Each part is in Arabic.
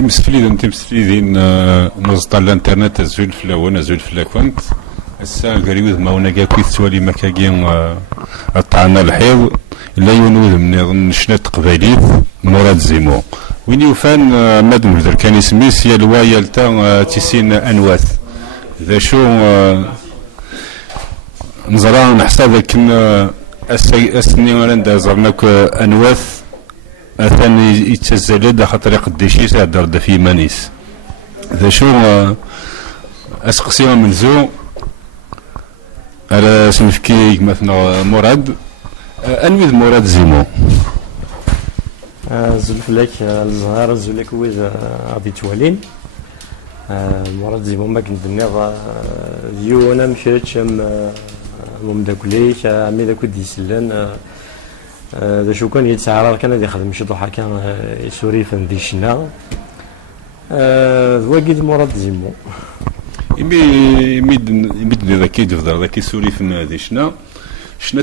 imsefliden نزطال الانترنت زول فلاون زول فلاكونت الساعة قريب ما هنا كاكوي تسوالي مكاكين طعنا الحيض لا ينوذ من شنات قباليت مراد زيمو وين يوفان مادم بدر كان يسميس يا الوايا لتا تيسين انواث ذا شو نزرا نحسب كن اسني ورند زرناك انواث اثاني يتسجل خاطر يقديشي سادر في مانيس ذا شو اسقسيها من زو على سنفكي مثلا مراد انويذ مراد زيمو زلفلك الزهار زلك ويز غادي توالين مراد زيمو ما كنت نيض ديو انا مشيت ممداكليش عمي داك ودي يسلان ذا شو كان يتسعر كان غادي يخدم شي ضحى كان يسوريف ندي شنا ذواكيد مراد زيمو يمد ذاك يدفضر ذاك يسوريف ندي شنا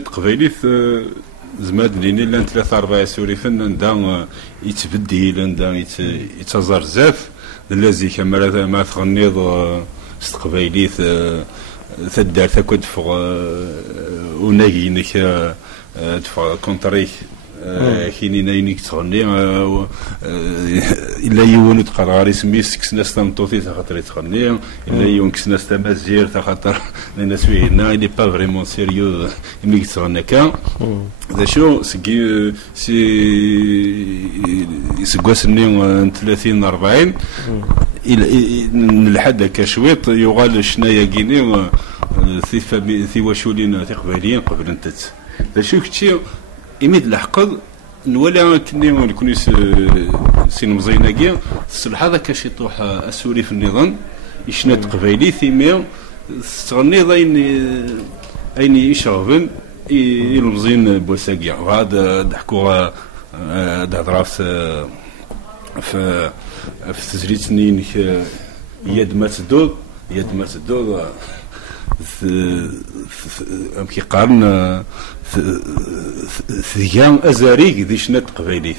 تقبايليت زماد ليني لان 3-4 سوريفن دا يتبدل دا يتزار زاف الذي كما ما تغنيض استقبايليت تدار تاكد فوق وناقينك تفوق كونتريك كيني ناينيك تغني الا يونو تقراري سميس كسناس تمطوطي خاطر تغني الا يون كسناس تمازير خاطر الناس فينا الي با فريمون سيريو ملي تغنى كا ذا شو سي سكواسني 30-40 الحد هكا شويط يغال شنايا كيني في واشولين تقباليين قبل انت ذا شو كتشي يميد الحقد نولي كني كونيس سين مزيناكيا الصلح هذا كاش يطوح اسوري في النظام يشنات قبايلي ثيميا تغني اين يشربن يلمزين بوساكيا وهذا ضحكوا هضره في تسجيلات نينك يد ما تدور كي قارن ثيام ازاريك ذي شنات قبايليت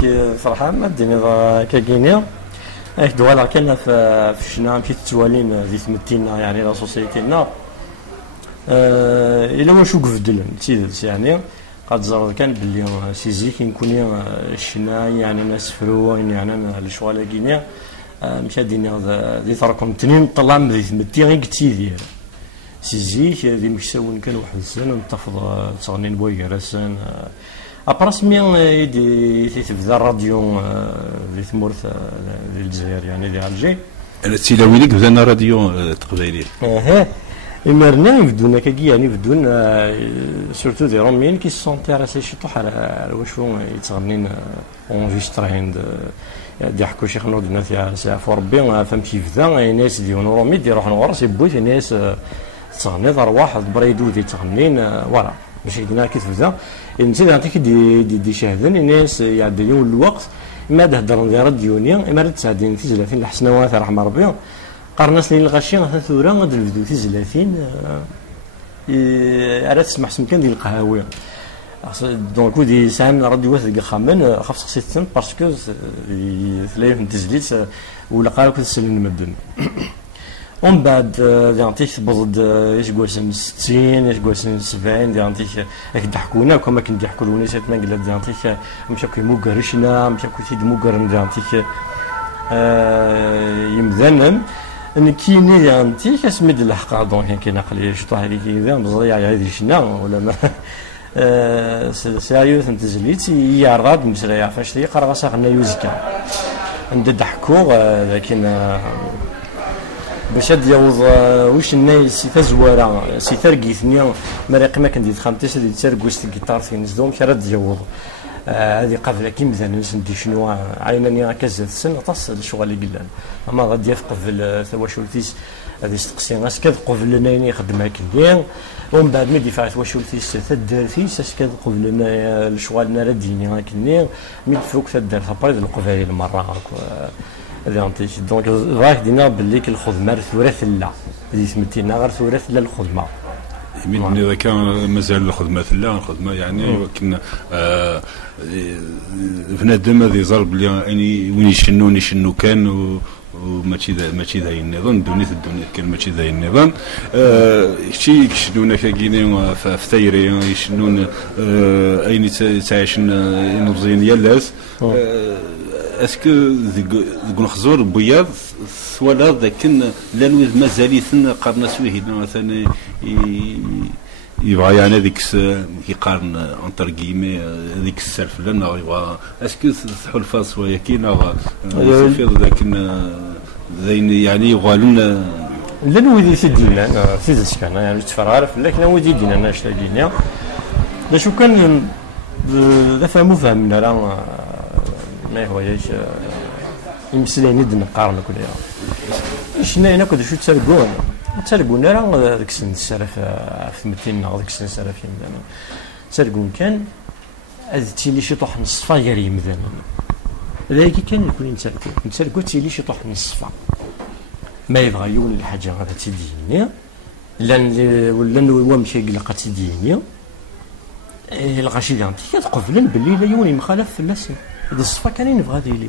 كي فرحان ما ديني كاكينيا دوالر كان في الشنا كي تتوالين ذي ثمتينا يعني لا سوسيتينا الا واش وقفدل تيدس يعني قد زرد كان باللي سيزي كي نكون الشنا يعني ناس فرو يعني الشغل كينيا مشى دينا ذي تركم تنين طلع من ذي ثمتي غير كتيدير سيزيك ذي مكساون كان واحد السنه نتفض تغنين بوي راسن ابرسمي يدي تبدا الراديو في ثمورث في الجزائر يعني ديال الجي انا تيلاويليك بدانا راديو تقبايلي إمرنا يبدونا كي يعني بدون سورتو دي رومين كي سونتيراسي شي طوح على واش يتغنين اونجسترين دي حكوا شي خنود ناس سافو ربي فهمتي بدا ناس ديالو رومي يروح نورا سي بويت ناس تغني ضر واحد بريدو دي تغنين فوالا باش يدنا كي تبدا انت عندك دي شاهدين الناس يعديون الوقت ما تهضروا ديال راديونيا ما تساعدين في 30 الحسنوات رحم ربي قرناس لي الغاشي ثورة غادي نبداو في 30 على تسمح سمكان ديال القهاوي دونك ودي ساهم راديوات ديال خامن خاف خصي تسن باسكو ثلاث تسجيلات ولا قالوا كتسلم المدن ومن بعد ديانتيك تبوض ايش قوسم 60 ايش قوسم 70 ديانتيك كضحكونا كما كنضحكوا الونيسات ما قال ديانتيك مشاو كيموكرشنا مشاو كيدموكر ديانتيك يمذنن ان كاين ديانتيك اسمد الحق دونك كينقل شي طاح لي كذا مزيع هذه شنا ولا ما سيريوس نتزليت يعرض مسريع فاش يقرا غنا يوزكا عند ضحكوا لكن باش يوض واش الناس تزواره سي ترقيتني مريق ما كندير خمتيس ديال ترقوست الجيتار في نزدوم شرا تجوض هذه قبل كي مثلا ندي شنو عينني كزات السن طاس الشغل اللي قلنا اما غادي يقبل ثواشولتيس هذه استقسي ناس قبل لنا يخدم هكا ومن بعد ما دفع ثواشولتيس تدارتيس اش قبل لنا الشغل لنا رديني هكا مي فوق تدار فبريد القبائل المره هذا دونك راك دينا باللي الخدمه ثورة لا اللي سميتينا غير ثورة لا الخدمه يمين إذا كان مازال الخدمة لا الخدمة يعني ولكن بنادم هذا يزرب بلي وين يشنو كان وماشي ذا النظام دونيت كان ماشي ذا النظام شي يشنون كاكيني في ثيري يشنون اين تعيشن نرزين يلاس اسكو ذوك نخزور بياض ولا ذاك لانويز مازاليثن قرنا سويه مثلا يبغى يعني هذيك يقارن انتر كيمي هذيك السالفه لنا يبغى اسكو تحل شويه كاينه يصير ذاك زين يعني يبغى لنا لانه ودي سيدنا سيدس كان يعني تفرعرف لكن ودي دينا انا شلاقينا باش كان فهموا فهمنا راه ما هو ياش يمسلين ند نقارن كلها شنو هنا كنت شو تسرقون راه داك السن السرف في متينا داك السن السرف يمدانا تسرقون كان هذا تيلي شي طوح نصفا غير يمدانا ذاك كان يكون نتسرقوا تيلي شي طوح نصفا ما يبغى يولي الحاجه غادي تديني لان هو مشى يقلق تديني الغاشي ديال كتقبلن باللي لا يولي مخالف في اللسن هذا الصفا كان يبغى ديلي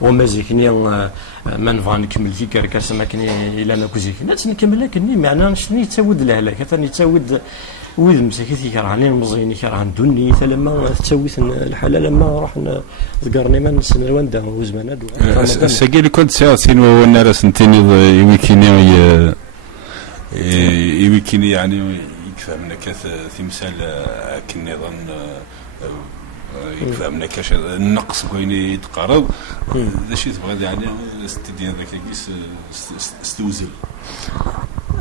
ومازيكني ما نبغى نكمل في كركاس ما كان الا ما كوزيكنا نكمل لكن معناه شني تسود الهلاك ثاني تسود ويد مساكيتي كرهني المزيني كرهن دوني لما تسويت الحاله لما رحنا ذكرني من السنوات دا وزمانات الساقي كنت ساعتين وانا راس نتيني يويكيني يعني يكفى كاث تمثال كالنظام يفهمنا كاش النقص كاين يتقارب هذا الشيء تبغى يعني استديان ذاك الكيس استوزل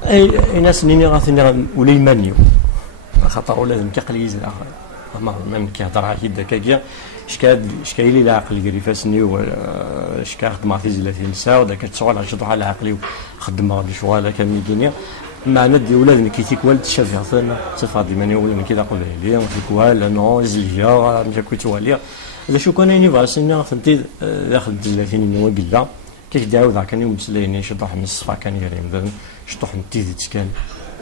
اي ناس نيني غاثني ولا يمانيو خاطر ولازم كيقليز الاخر ما كيهضر هكا داك شكايلي العقل قريفاسني وشكا خدمه في 30 ساعه وداك الشغل عشان تروح على عقلي خدمه ولا شغل كامل كينيا مع ندي ولادنا كيتيك والد الشافعي ثنا صفادي ماني ولادنا كي داقوا لي كيكوال نو زليا مشا كنت واليا الا شو كان يني فاسنا فهمتي داخل 30 نوا قلا كيف داود كان يوم مسليني شطح من الصفا كان يريم شطح نتيزت كان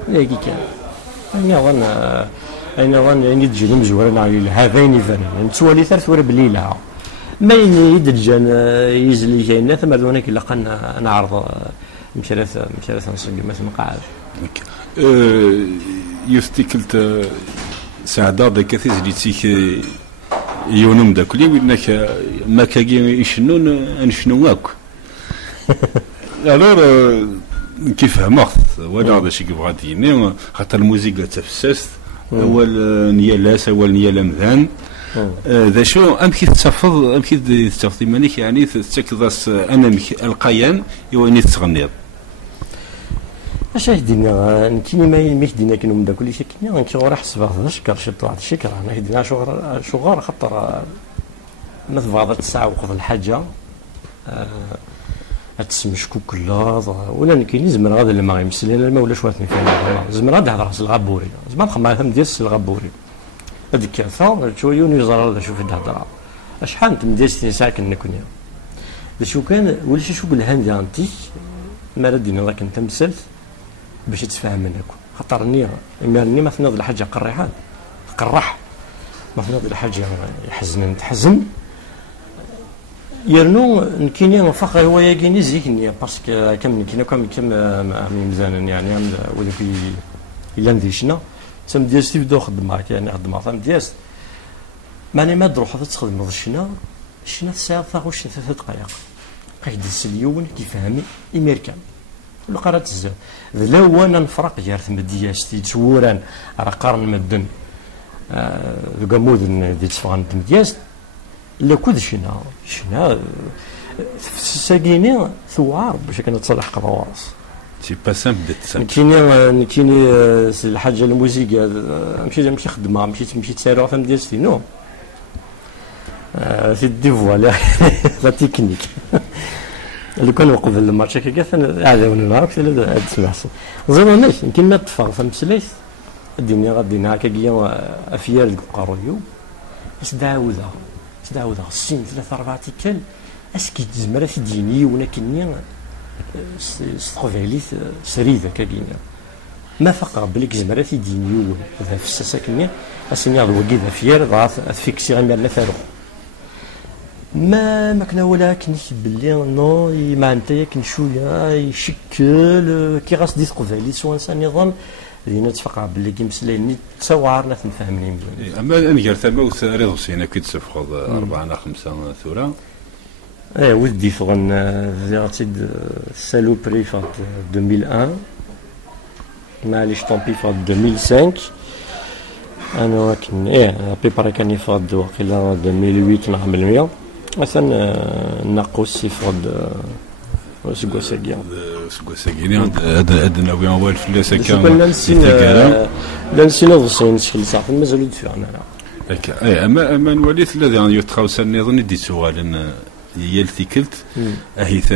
لاقي كان انا ظن يعني تجي مزورنا على هذين فن نتوالي ثلاث ورا بالليله ما يدجن يزلي كاين ثم هناك لقنا نعرض مشرث نصق مثل مقاعد يفتكلت سعداء ذاك تيزليتيك يونم داكلي وينك ما كاين يشنون نشنو واك الور كيف فهمت ولا هذا الشيء كيبغى ديني خاطر الموسيقى تفسست اول نيالاس اول نيال مذان ذا شو امكي تحفظ امكي تحفظ مانيك يعني تكذاس انا القيان يويني تغنيض اش دينا نكيني ما يدينا كانوا من كل شيء كنا نكيو راح صباح شكر شي طلعت شكر انا دينا شغار خاطر ما تبغى تساوق الحاجه تسمشكو كلاض ولا نكيني زمر هذا اللي ما يمسلين ما ولا شواتني فيها زمر هذا هضر الغبوري زعما خما فهم ديال الغبوري هذيك كثر شويه يزرى هذا شوف الهضره شحال تمديستي ساكن نكونيا شو كان ولا شو بالهند انتي ما ردينا لكن تمثلت باش تفهم منك خاطر ني ما تنوض الحاجه قريحه تقرح ما تنوض الحاجه يحزن تحزن يرنو نكيني فخر هو يجيني زيكني باسكو كم نكيني كم مزانا يعني ولا في الا نديشنا تم ديالتي بداو خدمه يعني خدمه فهم ديالت ماني ما تروح تخدم شنا ساعه واش 3 دقائق قيد السليون كيفهمي امريكان ولا قرات الزاد لا هو انا نفرق جار ثمدياستي توران راه قارن مدن كمودن ديال تفغان تمدياست لا كود شنا ساقيني ثوار باش كان تصلح قراص سي با سامبل ديت نكيني الحاجه الموسيقى مشي خدمه مشيت سيرو فهم ديالتي نو في ديفوا لا تكنيك اللي كان وقف الماتش هكا كان عاودنا نعرف هاد تسمعش زعما ماشي يمكن ما تفاق فهمتليش ديني غادينا هكا كيا افيار ديك القرويو باش داوزها السين 3-4 تيكال اسكي تزمر تديني ولكن استقبالي سريده كاينه ما فقط بليك زمرات يدين ذا في الساكنين اسني هذا وقي ذا فير ضاف فيكسي غير لا فاروق ما كنا ولا كنيك باللي نو ما انت كنشويه يشكل كي غاس ديت قبالي سواء نظام لينا تفقع باللي كيمسلايني تصورنا تنفهمني مزيان اما نقدر تما ريضو سينا كي تسفخض 4 5 ثوره ولدي فغن زيرتيد سالو بري فات 2001 معليش طومبي فات 2005 انا ولكن بيبري كاني فات وقيلا 2008 نعمل 100 مثلا ناقوس فاد سكواساكيا هذا ناوي اول فلاس كان لا نسينا ضسين شكل صح مازالو دفعنا هكا اما نوليت الذي يتخاوس النظام دي سؤال هي الثيكلت اهيثا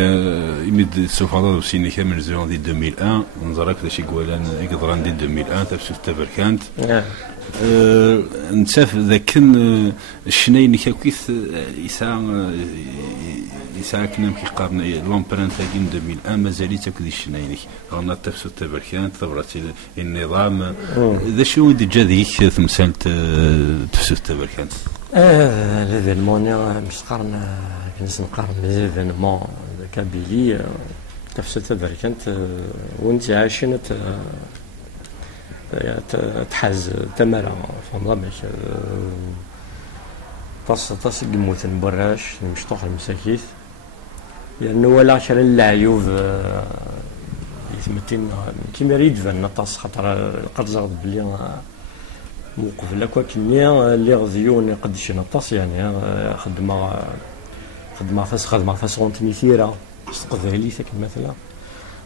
يمد سوفاضا وسيني كامل زون دي 2001 نزرك داشي قولان يقدران دي 2001 تفسف تبركانت نتاف ذاك الشناين كاكيث يسعى كنا كيقارن لومبرانت كاين 2001 مازال تاكدي الشناين رانا تفسف تبركانت ثبرت النظام ذا شنو ديجا ذيك تمثال تفسف تبركانت ليفينمون مش قارن كنس نقارن ليفينمون كابيلي تفسد تبركنت وانت عايشين تحاز تمارا فهمنا باش طاس قموت نبراش مشطوح المساكيث لانه ولا شرا العيوب يثمتين كيما يريد فان طاس خاطر قد زغد بلي موقف لك كني اللي غزيون قديش نطاس يعني خدمه فاس غونتينيثيرا استقبالي ثك مثلا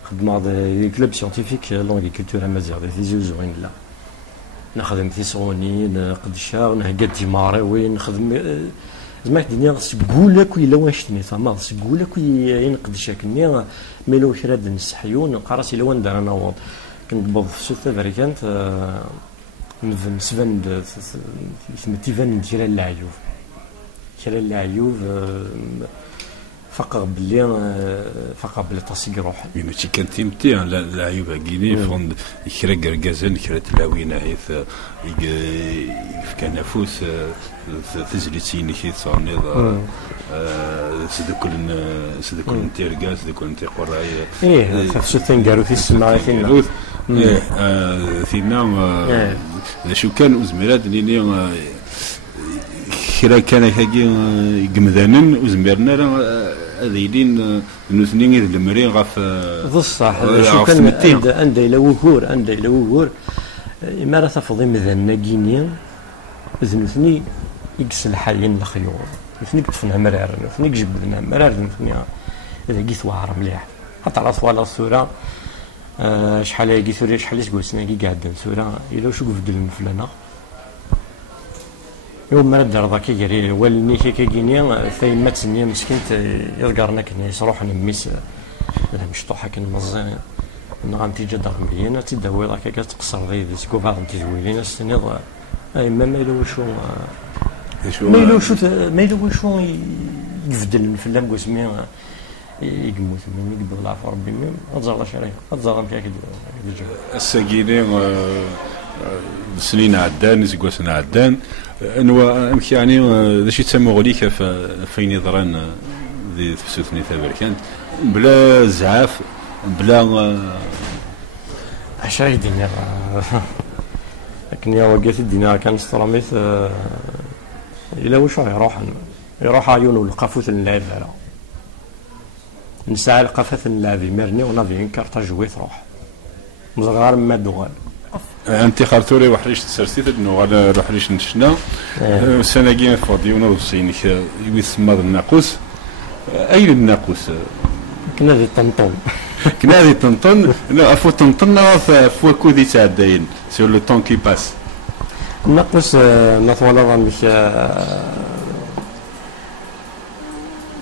خدمه دي كلوب سيانتيفيك لونغيكولتور امازيغ دي زوزوين لا نخدم في صوني قديشا ونهقد تيماري وين نخدم زعما الدنيا تقول لك الا واش تني فما تقول لك ين قديشا كني ميلو شراد نسحيون قراس الا وين دار نوض كنت بض في سوث افريكانت نسبن ثمتيفان كرا العيوب فقط باللي تصيق روحي يعني شي كان تيمتي على العيوب كيني فون كرا كركازن كرا تلاوين عيث كان نفوس تزليتيني كي تصوني سدكل نتيركاز سدكل نتي قراي فسوتين قالوا في السماء فينا شو كان أزميرات ليني كرا كان هاكي قمذانن وزميرنا هذيلين نوثنين المرين غاف بصح شو كان عندي إلى وهور ما راه تفضي مذنا كينيا زنثني يقص الحالين الخيور نثني كتفنا مرار نثني جبدنا مرار نثني إذا قيت واعر مليح حتى على طوال الصورة شحال هاكي ثوري شحال تقولسنا كي قاعدين ثورة إلا شو قفد المفلنا يوم ما ندير ذاك يجري والني كيكينيا ثايما تسنيا مسكينت يذكرنا كنا يصروح نميس مشطوحه كن مزيان نغانتي جدا مليانه تداوي ذاك كتقصر ذي سكو بعض تزويلين استنيض اي ما مايلو شو مايلو شو يفدل في اللام قسمي يقموت مني قبل العفو ربي ميم اتزغل شريه اتزغل فيها كده الساكيني سنين عدان سكواسن عدان انوا يعني ذا شي تسمى غوليك فين يضران ذي تفسوثني تبركانت بلا زعاف بلا عشاي الدنيا لكن يا وقيت الدنيا كان ستراميث الى واش يروح عيون والقافوت نلعب على نسعى القافات نلعب مرني ونافي كارطه جويت روح مزغار ما دوغال انت خرطوري وحريش تسرسيت انه على روحريش نشنا السنه كي فاضي ونوصيني يسمى الناقوس اي الناقوس كنا ذي طنطون كنا ذي طنطون لا افو طنطنا فوكو دي تعدين سور لو طون كي باس الناقوس مثلا مش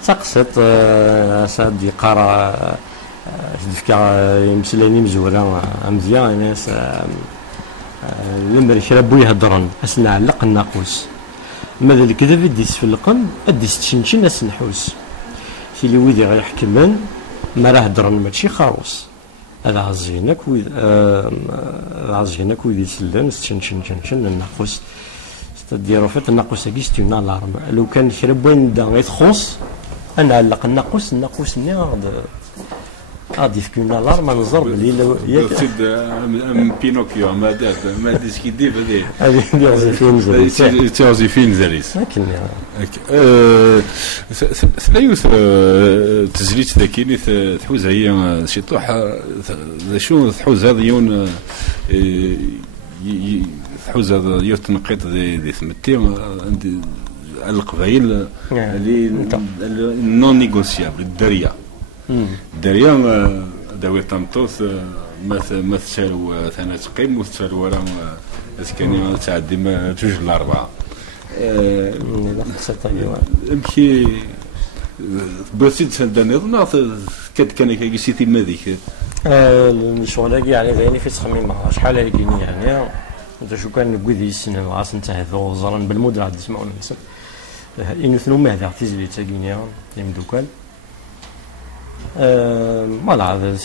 سقسط ساد يقرا دفكا يمسلاني مزورا مزيان ناس لما شرا بو يهضرن حس نعلق الناقوس ماذا الكذا ديس في القن اديس تشنشن ناس نحوس شي اللي ويدي غيحكمن ما راه هضرن ماشي خاروس هذا عزينا كويد عزينا كويد يسلم شن الناقوس تديرو فات الناقوس كيستيو نالارم لو كان شرب وين دا يتخص انا علق الناقوس ني غادي يفكونا لارم نزرب الليل ياك ام بينوكيو ما ديس كي ديف هذه يوزيفين زريس يوزيفين زريس لكن ثلاث تزليت ذاكيني تحوز هي شي طوح شو تحوز هذا يون تحوز هذا يوت تنقيط ذي ثمتي عند القبائل اللي نون نيغوسيابل الدريا الدريا داوي طمطوس ما تسالو ثنا تقيم وتسالو ورا اسكاني تعدي ما جوج الاربعه امشي بسيط سندني ظن كان كيسيتي ماذيك الشغل يعني غيني في تخميم شحال هاكيني يعني انت شو كان نقول السنه غاس نتا هذو زران بالمود راه تسمعوا الناس انو ثنو ما هذا تيزلي تاكينيا يمدوكال فوالا هذا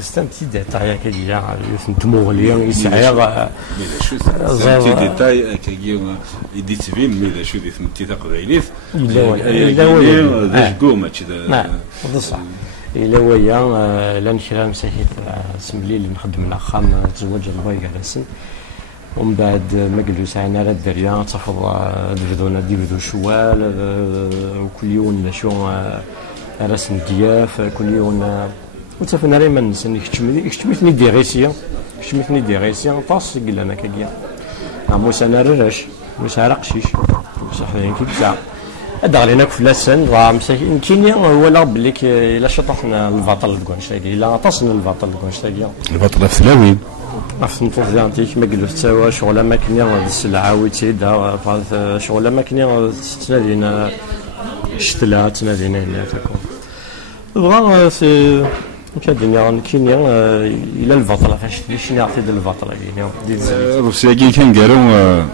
ستانتي ديتاي كيا يثنتمو يسعى زي ديتاي كي يديت فين ميدا شو دي ثمتي تقبيليت الا ويا ذاك قومه كذا بصح الا ويا لا نشرا مساكيت سملي اللي نخدم الاخام تزوج الباي جالسن ومن بعد ما جلوس عنا على الدريا تفضل دفدونا ديفدو شوال وكل يوم شو رسم دياف كل يوم وتفنا ريما نسني كشمتني دي غيسيا طاس قال انا كيا موسى انا رراش موسى رقشيش موسى حين كيبزع هذا علينا فلاسن راه مساكين كينيا هو لا بليك الا شطحنا البطل كونشاكي الا طاسنا البطل كونشاكي البطل في ثلاوين عرفت نتيك ما قلت تساوى شغل ماكينه هذه السلعه وتيدا شغل ماكينه تنادينا شتلا تنادينا هنا تكون بغا سي مشى الدنيا كينيا الى البطل فاش شنو يعطي البطل يعني روسيا كان قالوا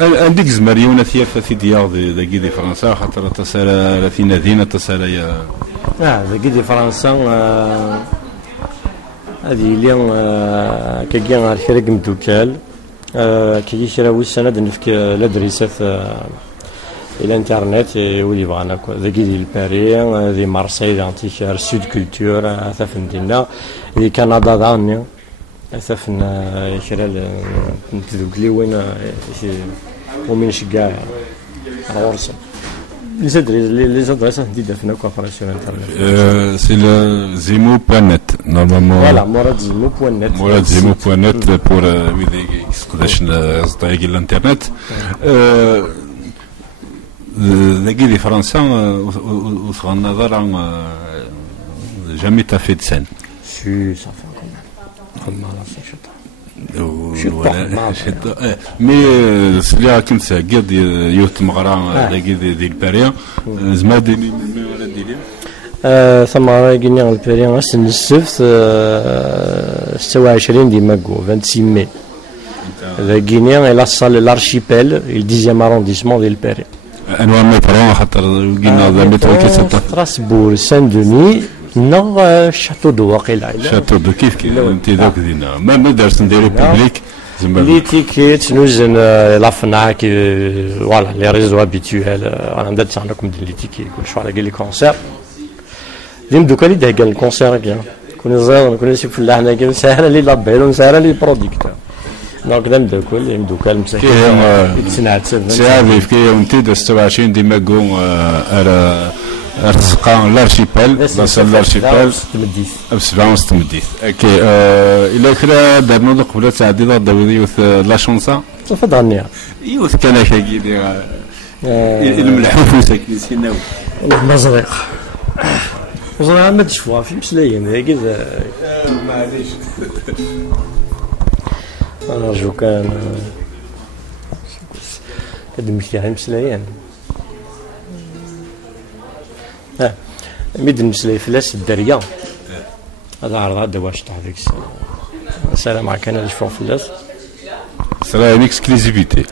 عندك زمريونه في ديار ذاكي دي فرنسا خاطر تسال في نادينا تسال يا ذاكي دي فرنسا هذه اليوم كيجي على الخريج مدوكال كي يشراو السند نفك لدريسات الانترنت ولي بغانا ذاكي ديال باري دي مارسيل انتيشار سود كولتور هذا فهمتينا دي كندا داني هذا فن شرا نتذوكلي وين ومن شكاع غورس لي زادريس جديده في كوبراسيون انترنت سي زيمو بوانت نورمالمون فوالا مورد زيمو بوانت بور ويدي يسكداش الصدايق الانترنت ذاكي دي فرنسا وصغى النظر جامي تافي دسان سي صافي خدمه على الشطر مي سليا كنت ساقيد يوت مغرا ذاكي ديال باريا زعما ديني ولا ديالي ثم راكيني الباريا سن السبت 26 دي ماكو 26 ماي ذاكيني الى صال لارشيبيل الديزيام ارونديسمون ديال باريس انواع مترو خاطر لقينا ذا مترو كيسطح ستراسبور سان دوني نو شاتو دو واقيلا شاتو دو كيف انت ذاك دينا ما دارت نديرو بوبليك لي تيكيت نوزن لا فناك فوالا لي ريزو هابيتوال انا ندات عندكم لي تيكيت كل شويه قال لي كونسير ديم دوكا لي داك الكونسير كاع كوني صغير كوني شي فلاح هنايا ساهله لي لابيل وساهله لي بروديكتور دونك دام داكل يمدوكال مساكين ساعه كي انت 26 ديما كون ارتزقا لارشيبال لاصال لارشيبال ب7 مديث اوكي الى كلا دارنا قبل تعدي داويوث لا شونسا تفضل يوث كان كاكي الملحوف ساكن سيناو المزريق مزريق ما تشوفها في مسلايين هكذا معليش نرجو كان كدمشي على مسلايين ميد المسلاي فلاس الدريا هذا عرض هذا واش تاع ديك السلام عليك انا نشوف فلاس سلام اكسكلوزيفيتي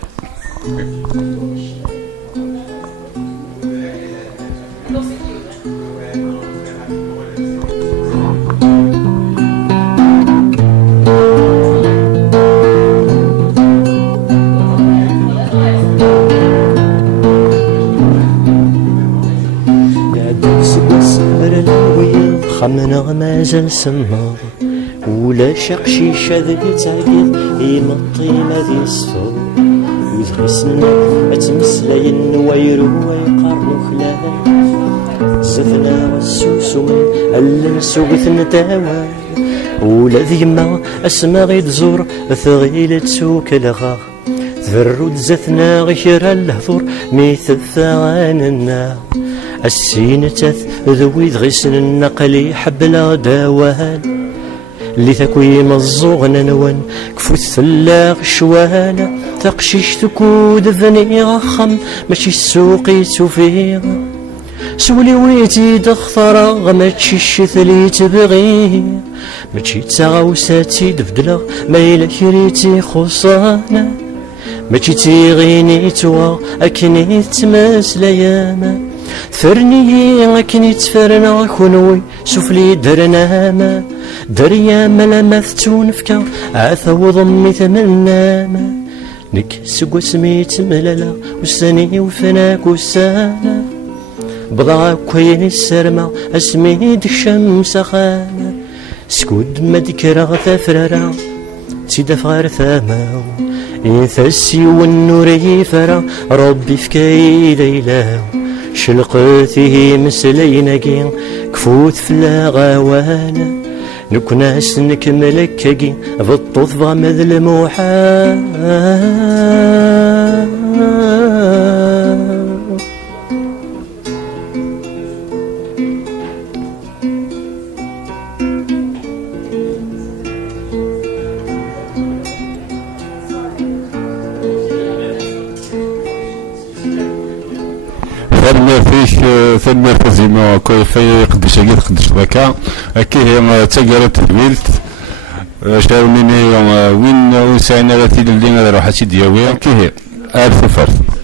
غمنا مازال سمر ولا شقشيشة ذي تعقيد يمطي ما ذي الصفر وذغسنا اتمسلين ويرو ويقارنو خلال زفنا والسوس من اللنسو بثنتاوى ولا ذيما اسما غيد زور ثغيل تسوك الغا تفرد زثنا غير الهضور ميثثاننا السين تث ذوي ذغسن النقلي حبلا داوال اللي تكوي مزوغنا نوان كفوت ثلاغ شوانا تقشيش تكود ذني غخم ماشي السوقي توفيغ سولي ويتي دخترا ماشي الشثلي تبغيه ماشي تغاوساتي دفدلغ ما إلا كريتي خصانا ماشي تيغيني توا أكني تماس لياما فرني أكني تفرنا كونوي سفلي درناما درياما لما فتونفكا عثا ضمي ثمناما نك سقو سميت ملالا وساني وفناك وسانا بضا كوين السرما اسميد الشمس خانا سكود ما ذكرى ثفررا تيدف غير ثاماو ينثسي والنور يفرا ربي فكاي ليلاو شلقته مسليناكي كفوت فلا غوانا نكناس نكملكاكي بالطوف غمذ الموحى ثم فزيما كيف يقدش يقدش ذكاء كي هي تجارة تدويلت شاونيني وين وسعنا لا تيل اللي راح تدياوي كي هي 1000 فرد